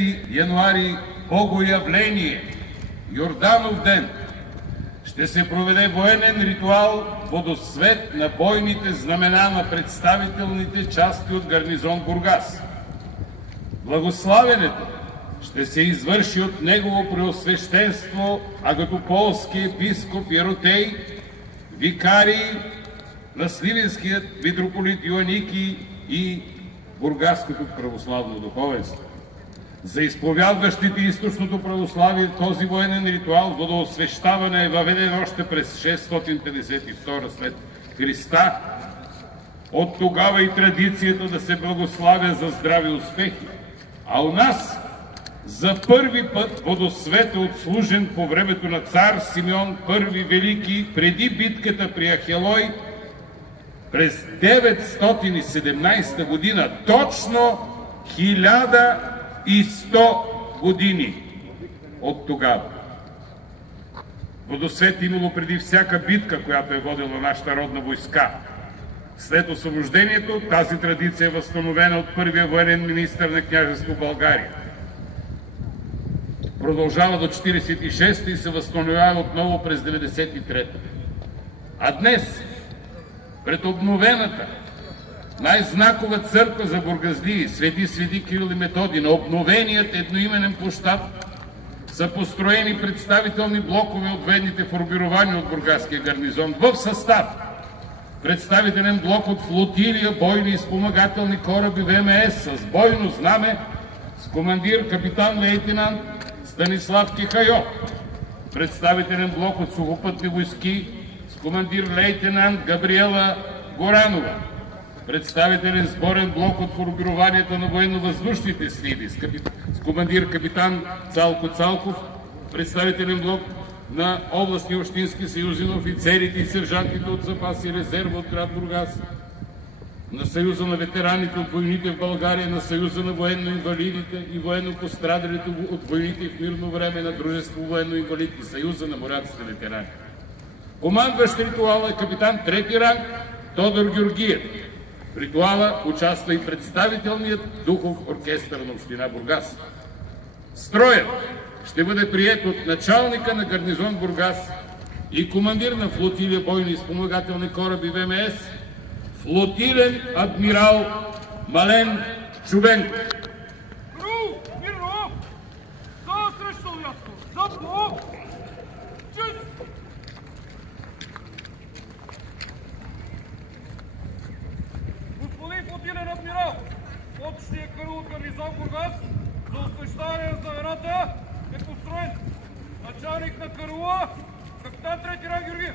6 януари Богоявление, Йорданов ден, ще се проведе военен ритуал водосвет на бойните знамена на представителните части от гарнизон Бургас. Благославянето ще се извърши от Негово Преосвещенство Агатополски епископ Яротей, викарий на Сливенският митрополит Йоаники и Бургаското православно духовенство. За изповядващите източното православие този военен ритуал водоосвещаване е въведен още през 652 след Христа. От тогава и традицията да се благославя за здрави успехи. А у нас за първи път водосвет е отслужен по времето на цар Симеон I Велики преди битката при Ахелой през 917 година, точно 1100 години от тогава. Водосвет имало преди всяка битка, която е водила нашата родна войска. След освобождението тази традиция е възстановена от първия военен министър на княжество България. Продължава до 46-та и се възстановява отново през 93-та. А днес, пред обновената, най-знакова църква за бургазлии, свети Кирил и Методий, на обновеният едноименен площад са построени представителни блокове от военните формирования от бургаския гарнизон в състав представителен блок от флотилия, бойни и спомагателни кораби ВМС с бойно знаме с командир капитан-лейтенант Станислав Кихайо, представителен блок от сухопътни войски с командир лейтенант Габриела Горанова, представителен сборен блок от формированията на военно-въздушните сили с командир капитан Цалко Цалков, представителен блок на областни общински съюзи на офицерите и сержантите от запас и резерва от град Бургас, на Съюза на ветераните от войните в България, на Съюза на военно-инвалидите и военно-пострадалите от войните в мирно време, на Дружество военно-инвалид и Съюза на моряците ветерани. Командващ ритуала е капитан трети ранг Тодор Георгиев. В ритуала участва и представителният духов оркестър на община Бургас. Строят ще бъде приет от началника на гарнизон Бургас и командир на флотилия бойни и спомагателни кораби ВМС, флотилен адмирал Мален Чубенко. Мирно! За срещу място! За блок! Чист! Господин флотилен адмирал, почтия караул от гарнизон Бургас за освещаване на знамената е построен. Началник на караула, капитан трети ранг Георгиев.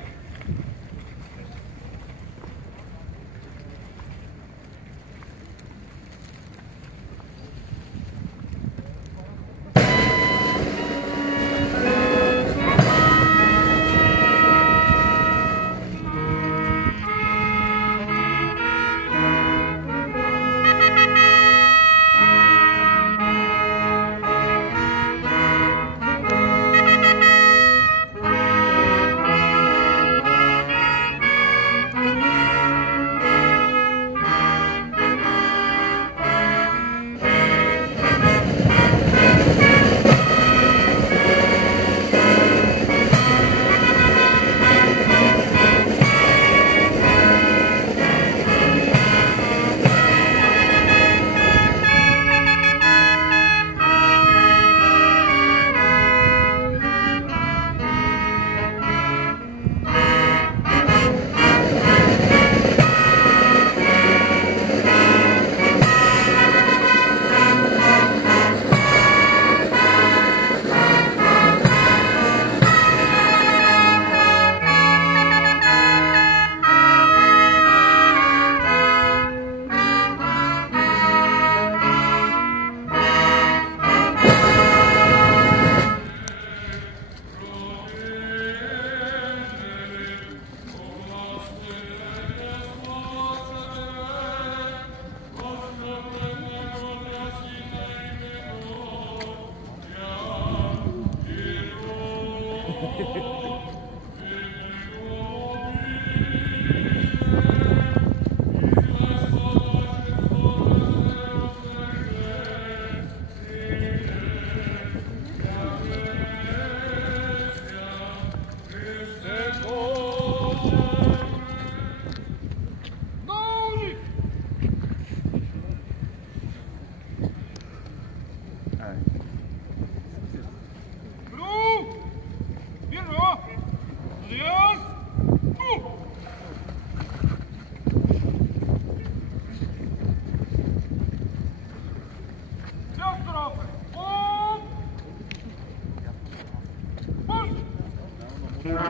От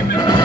името